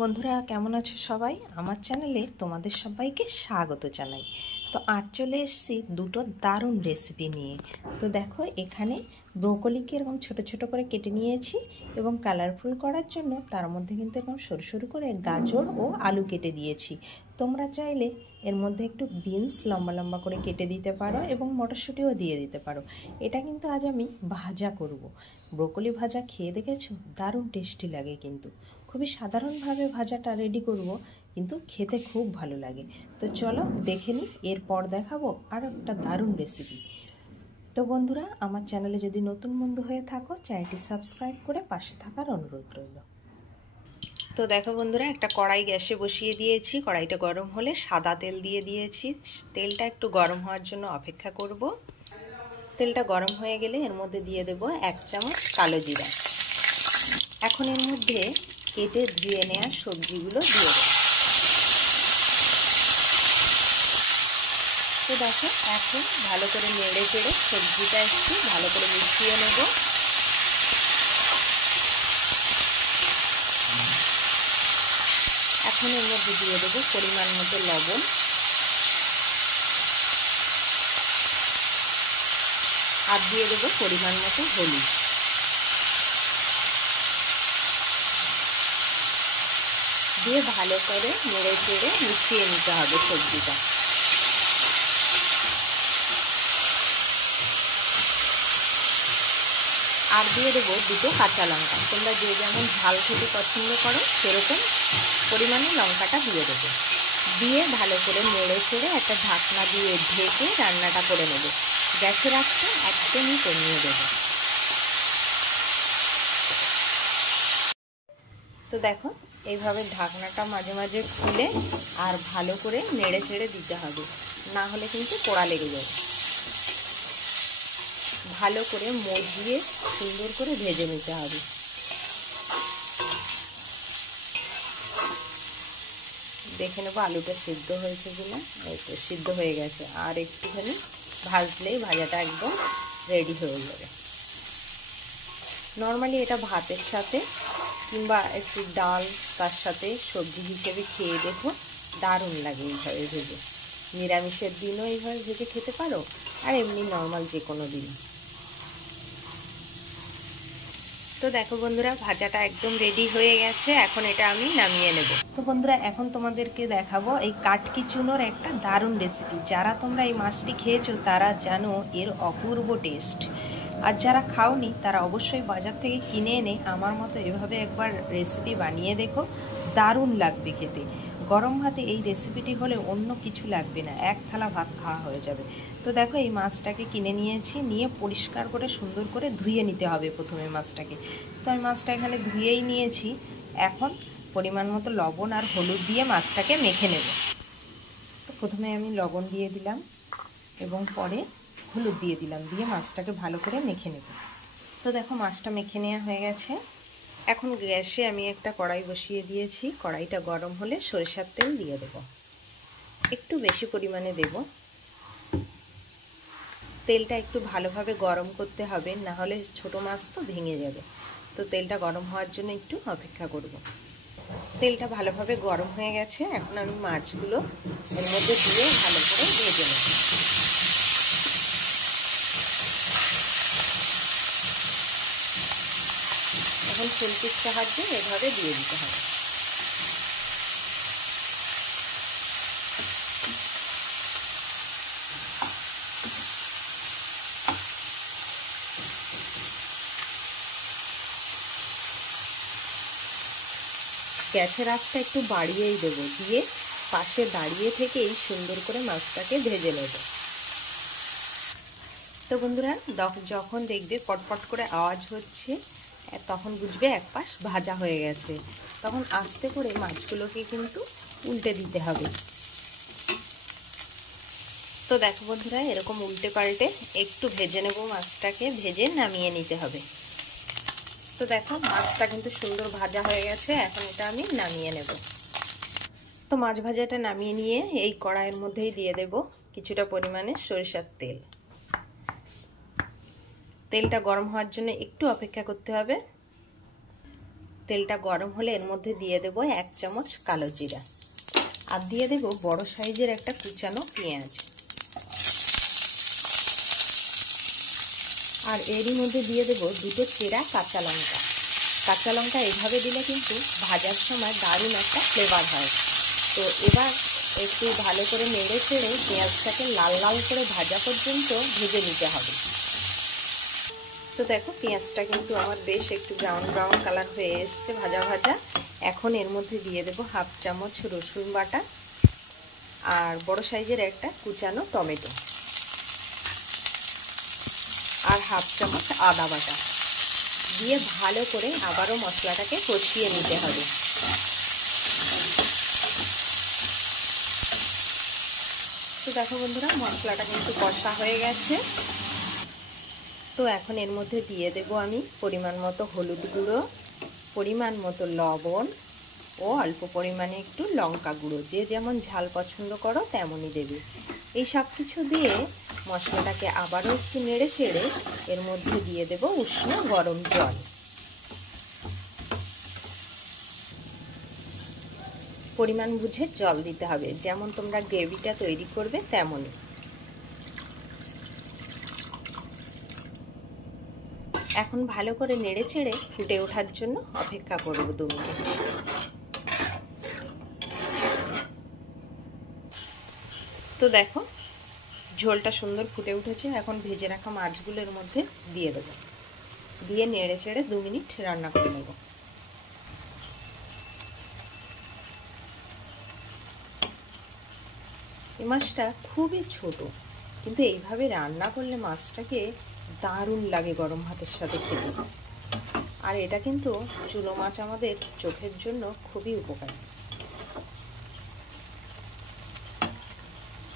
বন্ধুরা কেমন আছো সবাই? আমার চ্যানেলে তোমাদের সবাইকে স্বাগত জানাই। তো আজ চলে এসেছি দুটো দারুণ রেসিপি নিয়ে। তো দেখো এখানে ব্রোকলিকে এরকম ছোট ছোট করে কেটে নিয়েছি এবং কালারফুল করার জন্য তার মধ্যে কিন্তু এরকম সরু সরু করে গাজর ও আলু কেটে দিয়েছি। তোমরা চাইলে এর মধ্যে একটু বিনস লম্বা লম্বা করে কেটে দিতে পারো এবং মটরশুঁটিও দিয়ে দিতে পারো। এটা কিন্তু আজ আমি ভাজা করব। ব্রোকলি ভাজা খেয়ে দেখেছো? দারুণ টেস্টি লাগে। কিন্তু খুবই সাধারণভাবে ভাজাটা রেডি করব, কিন্তু খেতে খুব ভালো লাগে। তো চলো দেখে নিই, এরপর দেখাবো আর একটা দারুণ রেসিপি। তো বন্ধুরা, আমার চ্যানেলে যদি নতুন বন্ধু হয়ে থাকো, চ্যানেলটি সাবস্ক্রাইব করে পাশে থাকার অনুরোধ রইল। তো দেখো বন্ধুরা, একটা কড়াই গ্যাসে বসিয়ে দিয়েছি। কড়াইটা গরম হলে সাদা তেল দিয়ে দিয়েছি। তেলটা একটু গরম হওয়ার জন্য অপেক্ষা করব। তেলটা গরম হয়ে গেলে এর মধ্যে দিয়ে দেব 1 চামচ কালো জিরা। এখন এর মধ্যে কেটে ধুয়ে নেওয়া সবজিগুলো দিয়ে দেব। তো দেখো এখন ভালো করে নেড়ে চেড়ে সবজিটা একটু ভালো করে মিশিয়ে নেব। এখন এর মধ্যে দিয়ে দেবো পরিমাণ মতো লবণ, আর দিয়ে দেবো পরিমাণ মতো হলুদ। দিয়ে ভালো করে নেড়ে চেড়ে মিশিয়ে নিতে হবে সবজিটা। আর দিয়ে দেবো 2 কাঁচা লঙ্কা। তোমরা যে যেমন ঝাল খেতে পছন্দ করো সেরকম পরিমাণে লঙ্কাটা দিয়ে দেবো। দিয়ে ভালো করে নেড়ে চেড়ে একটা ঢাকনা দিয়ে ঢেকে রান্নাটা করে নেব। গ্যাসের আঁচটা একদমই কমিয়ে দেবো। তো দেখো এইভাবে ঢাকনাটা মাঝে মাঝে খুলে আর ভালো করে নেড়ে চেড়ে দিতে হবে, না হলে কিন্তু পোড়া লেগে যাবে। ভালো করে মজিয়ে সুন্দর করে ভেজে নিতে হবে। দেখে নেবো আলুটা সিদ্ধ হয়েছে কিনা। এই তো সিদ্ধ হয়ে গেছে, আর একটুখানি ভাজলেই ভাজাটা একদম রেডি হয়ে যাবে। নর্মালি এটা ভাতের সাথে কিংবা একটু ডাল তার সাথে সবজি হিসেবে খেয়ে দেখো, দারুণ লাগে এইভাবে ভেজে। নিরামিষের দিনও এইভাবে ভেজে খেতে পারো, আর এমনি নর্মাল যে কোনো দিন। তো দেখো বন্ধুরা, ভাজাটা একদম রেডি হয়ে গেছে। এখন এটা আমি নামিয়ে নেব। তো বন্ধুরা, এখন তোমাদেরকে দেখাবো এই কাটকি চুনোর একটা দারুণ রেসিপি। যারা তোমরা এই মাছটি খেয়েছো তারা জানো এর অপূর্ব টেস্ট। আর যারা খাওনি তারা অবশ্যই বাজার থেকে কিনে এনে আমার মতো এভাবে একবার রেসিপি বানিয়ে দেখো, দারুণ লাগবে খেতে। গরম ভাতে এই রেসিপিটি হলে অন্য কিছু লাগবে না, 1 থালা ভাত খাওয়া হয়ে যাবে। তো দেখো এই মাছটাকে কিনে নিয়েছি, নিয়ে পরিষ্কার করে সুন্দর করে ধুয়ে নিতে হবে প্রথমে মাছটাকে। তো আমি মাছটা এখানে ধুয়েই নিয়েছি। এখন পরিমাণ মতো লবণ আর হলুদ দিয়ে মাছটাকে মেখে নেব। তো প্রথমে আমি লবণ দিয়ে দিলাম এবং পরে হলুদ দিয়ে দিলাম, দিয়ে মাছটাকে ভালো করে মেখে নেব। তো দেখো মাছটা মেখে নেওয়া হয়ে গেছে। এখন গ্যাসে আমি একটা কড়াই বসিয়ে দিয়েছি। কড়াইটা গরম হলে সরিষার তেল দিয়ে দেব, একটু বেশি পরিমাণে দেব। তেলটা একটু ভালোভাবে গরম করতে হবে, না হলে ছোট মাছ তো ভেঙে যাবে। তো তেলটা গরম হওয়ার জন্য একটু অপেক্ষা করব। তেলটা ভালোভাবে গরম হয়ে গেছে। এখন আমি মাছগুলো এর মধ্যে দিয়ে ভালো করে ভেজে নেব। এখন খুন্তির সাহায্যে এভাবে দিয়ে দিতে হবে। গ্যাসের আঁচটা একটু বাড়িয়েই দেবো, দিয়ে পাশে দাঁড়িয়ে থেকেই সুন্দর করে মাছটাকে ভেজে নেব। তো বন্ধুরা, যখন দেখবে পটপট করে আওয়াজ হচ্ছে তখন বুঝবে এক পাশ ভাজা হয়ে গেছে। তখন আস্তে করে মাছগুলোকে কিন্তু উল্টে দিতে হবে। তো দেখো বন্ধুরা, এরকম উল্টে পাল্টে একটু ভেজে নেব মাছটাকে, ভেজে নামিয়ে নিতে হবে। তো দেখো মাছটা কিন্তু সুন্দর ভাজা হয়ে গেছে। এখন এটা আমি নামিয়ে নেব। তো মাছ ভাজাটা নামিয়ে নিয়ে এই কড়াইয়ের মধ্যেই দিয়ে দেব কিছুটা পরিমাণে সরিষার তেল। তেলটা গরম হওয়ার জন্য একটু অপেক্ষা করতে হবে। তেলটা গরম হলে এর মধ্যে দিয়ে দেব 1 চামচ কালো জিরা, আর দিয়ে দেব বড় সাইজের একটা কুচানো পেঁয়াজ, আর এরই মধ্যে দিয়ে দেব 2টো চেরা কাঁচা লঙ্কা। কাঁচা লঙ্কা এভাবে দিলে কিন্তু ভাজার সময় দারুণ একটা ফ্লেভার হয়। তো এবার একটু ভালো করে নেড়ে চেড়ে পেঁয়াজটাকে লাল লাল করে ভাজা পর্যন্ত ভেজে নিতে হবে। তো দেখো পেঁয়াজটা কিন্তু আমার বেশ একটু ব্রাউন ব্রাউন কালার হয়ে এসছে ভাজা ভাজা। এখন এর মধ্যে দিয়ে দেব 1/2 চামচ রসুন বাটা আর বড় সাইজের একটা কুচানো টমেটো, আর 1/2 চামচ আদা বাটা দিয়ে ভালো করে আবারও মশলাটাকে কষিয়ে নিতে হবে। তো দেখো বন্ধুরা, মশলাটা কিন্তু কষা হয়ে গেছে। তো এখন এর মধ্যে দিয়ে দেব আমি পরিমাণ মতো হলুদ গুঁড়ো, পরিমাণ মতো লবণ ও অল্প পরিমাণে একটু লঙ্কা গুঁড়ো। যে যেমন ঝাল পছন্দ করো তেমনই দেবে। এই সব কিছু দিয়ে মশলাটাকে আবারও একটু নেড়ে চেড়ে এর মধ্যে দিয়ে দেব উষ্ণ গরম জল। পরিমাণ বুঝে জল দিতে হবে, যেমন তোমরা গ্রেভিটা তৈরি করবে তেমনই। এখন ভালো করে নেড়ে চেড়ে ফুটে ওঠার জন্য অপেক্ষা করব 2 মিনিট। তো দেখো ঝোলটা সুন্দর ফুটে উঠেছে। এখন ভেজে রাখা মাছগুলোর মধ্যে দিয়ে দেব, দিয়ে নেড়ে চেড়ে 2 মিনিট রান্না করে নেব। এই মাছটা খুবই ছোট, কিন্তু এইভাবে রান্না করলে মাছটাকে দারুণ লাগে গরম ভাতের সাথে খেতে। আর এটা কিন্তু চুনো মাছ আমাদের চোখের জন্য খুবই উপকারী।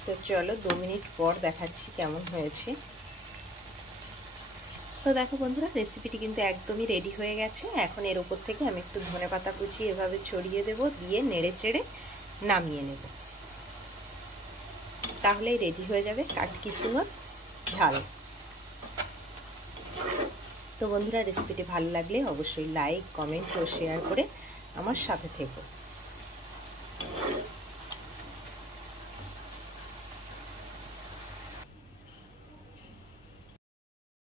তো চলো 2 মিনিট পর দেখাচ্ছি কেমন হয়েছে। তো দেখো বন্ধুরা, রেসিপিটি কিন্তু একদমই রেডি হয়ে গেছে। এখন এর উপর থেকে আমি একটু ধনেপাতা কুচি এভাবে ছড়িয়ে দেব, দিয়ে নেড়ে চেড়ে নামিয়ে নেব। তাহলেই রেডি হয়ে যাবে কাটকি চুনোর ঝাল। তো বন্ধুরা, রেসিপিটি ভালো লাগলে অবশ্যই লাইক, কমেন্ট ও শেয়ার করে আমার সাথে থেকো।